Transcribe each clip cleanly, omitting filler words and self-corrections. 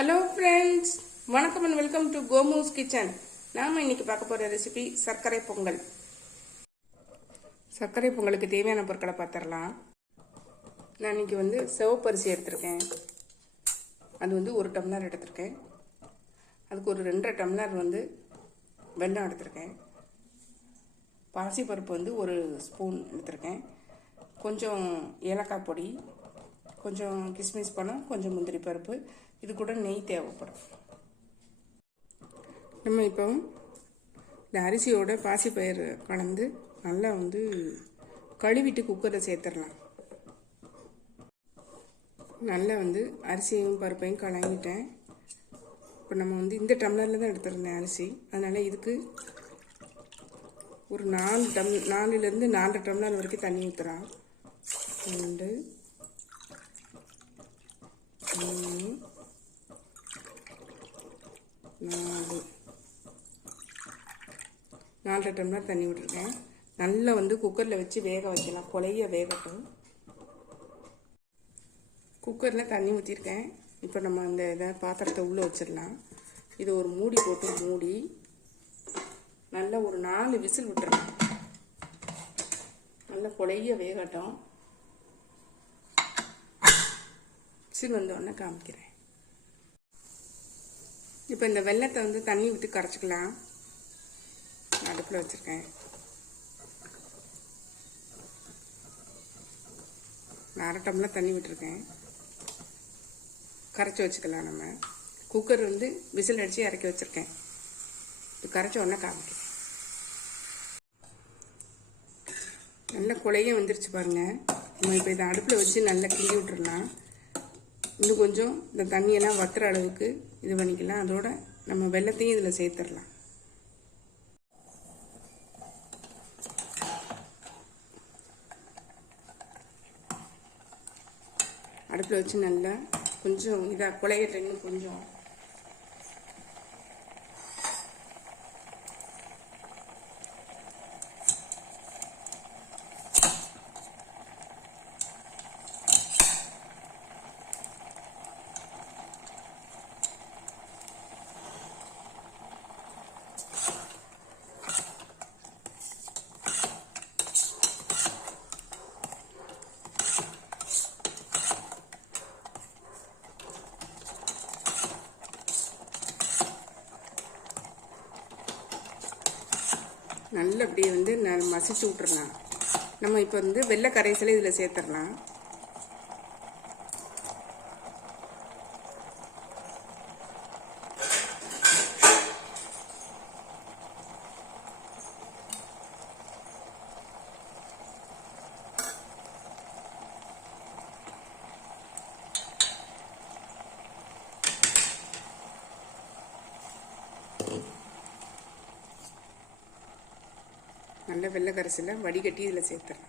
Hello friends, வணக்கம் and welcome to கோமூஸ் kitchen. நாம் இன்னைக்கு பார்க்க போகிற ரெசிபி சர்க்கரை பொங்கல். சர்க்கரை பொங்கலுக்கு தேவையான பொருட்களை பார்த்துடலாம். நான் இன்னைக்கு சிவப்பரிசி எடுத்திருக்கேன். அது 1 டம்ளர் எடுத்திருக்கேன். அதுக்கு ஒரு 2.5 டம்ளர் வெல்லம் எடுத்திருக்கேன். பாசிப்பருப்பு 1 ஸ்பூன் எடுத்திருக்கேன். கொஞ்சம் ஏலக்காய் பொடி, கொஞ்சம் கிஸ்மிஸ் பழம், கொஞ்சம் முந்திரி பருப்பு, இது கூட நெய் தேவைப்படும். நம்ம இப்போ இந்த அரிசியோட பாசிப்பயிறு கலந்து நல்லா கழுவிட்டு குக்கரில் சேர்த்துடலாம். நல்லா அரிசியும் பருப்பையும் கலங்கிட்டேன். இப்போ நம்ம இந்த டம்ளரில் தான் எடுத்துருந்தேன் அரிசி. அதனால் இதுக்கு ஒரு 4லேருந்து 4.5 டம்ளர் வரைக்கும் தண்ணி ஊற்றுறோம். 2 3 4 டம்ளர் தண்ணி விட்டுருக்கேன். நல்லா குக்கரில் வச்சு வேக வைக்கலாம். கொலைய வேகட்டும். குக்கரில் தண்ணி ஊற்றிருக்கேன். இப்போ நம்ம இதை பாத்திரத்தை உள்ளே வச்சிடலாம். இது ஒரு மூடி போட்டு மூடி நல்லா ஒரு 4 விசில் விட்டுறலாம். நல்லா கொலைய வேகட்டும். விசில் வந்தோடனே காமிக்கிறேன். இப்போ இந்த வெல்லத்தை தண்ணி ஊற்றி கரைச்சிக்கலாம். அடுப்பில் வச்சுருக்கேன். 1/2 டம்ளர் தண்ணி விட்டுருக்கேன். கரைச்சி வச்சுக்கலாம். நம்ம குக்கர் விசில் அடித்து இறக்கி வச்சுருக்கேன். இப்போ கரைச்ச உடனே காமிக்கிறேன். நல்லா குழைய வந்துருச்சு பாருங்கள். நம்ம இப்போ இதை அடுப்பில் வச்சு நல்லா கிண்டி விட்டுறலாம். இன்னும் கொஞ்சம் இந்த தண்ணியெல்லாம் வத்துற அளவுக்கு இது பண்ணிக்கலாம். அதோட நம்ம வெல்லத்தையும் இதில் சேர்த்துடலாம். அடுப்பில் வச்சு நல்லா கொஞ்சம் இதாக குழையட்டும். இன்னும் கொஞ்சம் நல்லா அப்படியே மசிச்சு விட்டுறலாம். நம்ம இப்போ வெள்ளை கரைசலை இதில் சேர்த்துடலாம். நல்ல வெள்ளை கரைசலை வடிகட்டி இதில் சேர்த்துறேன்.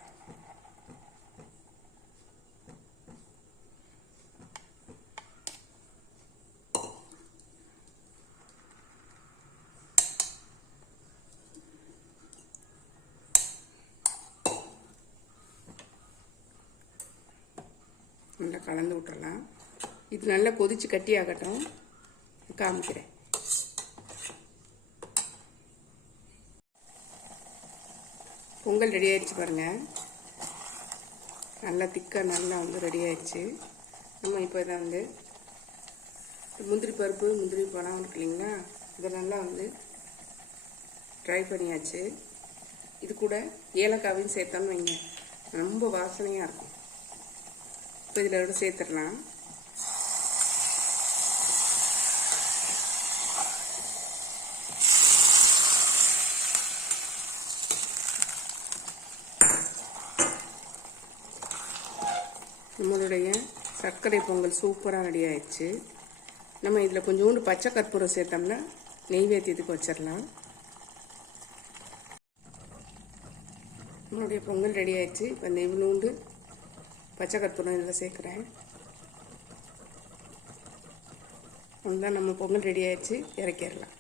நல்லா கலந்து விட்டுறலாம். இது நல்லா கொதிச்சு கட்டி ஆகட்டும். காமிக்கிறேன். பொங்கல் ரெடி ஆயிடுச்சு பாருங்கள். நல்லா திக்காக நல்லா ரெடி ஆயிடுச்சு. நம்ம இப்போ இதை முந்திரி பருப்பு, முந்திரி பழம் இருக்கு இல்லைங்களா, இதை நல்லா ட்ரை பண்ணியாச்சு. இது கூட ஏலக்காவையும் சேர்த்தோம்னு வைங்க, ரொம்ப வாசனையாக இருக்கும். இப்போ இதில் சேர்த்துடலாம். நம்மளுடைய சர்க்கரை பொங்கல் சூப்பராக ரெடி ஆயிடுச்சு. நம்ம இதில் கொஞ்சோண்டு பச்சை கற்பூரம் சேர்த்தோம்னா நெய்வேத்தியத்துக்கு வச்சிடலாம். நம்மளுடைய பொங்கல் ரெடி ஆயிடுச்சு. இப்போ இந்த இவ்வளோண்டு பச்சை கற்பூரம் இதில் சேர்க்குறேன். அதுதான் நம்ம பொங்கல் ரெடி ஆயிடுச்சு. இறக்கிடலாம்.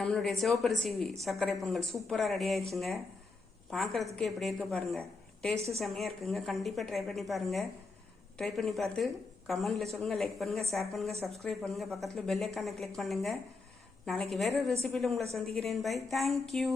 நம்மளுடைய சிவப்பரிசி சர்க்கரை பொங்கல் சூப்பராக ரெடி ஆயிடுச்சுங்க. பார்க்குறதுக்கு எப்படி இருக்கு பாருங்கள். டேஸ்ட்டு செம்மையாக இருக்குங்க. கண்டிப்பாக ட்ரை பண்ணி பாருங்கள். ட்ரை பண்ணி பார்த்து கமெண்டில் சொல்லுங்கள், லைக் பண்ணுங்கள், ஷேர் பண்ணுங்கள், சப்ஸ்கிரைப் பண்ணுங்கள், பக்கத்தில் பெல் ஐக்கானை கிளிக் பண்ணுங்கள். நாளைக்கு வேறு ரெசிபியில் உங்களை சந்திக்கிறேன். பை. தேங்க்யூ.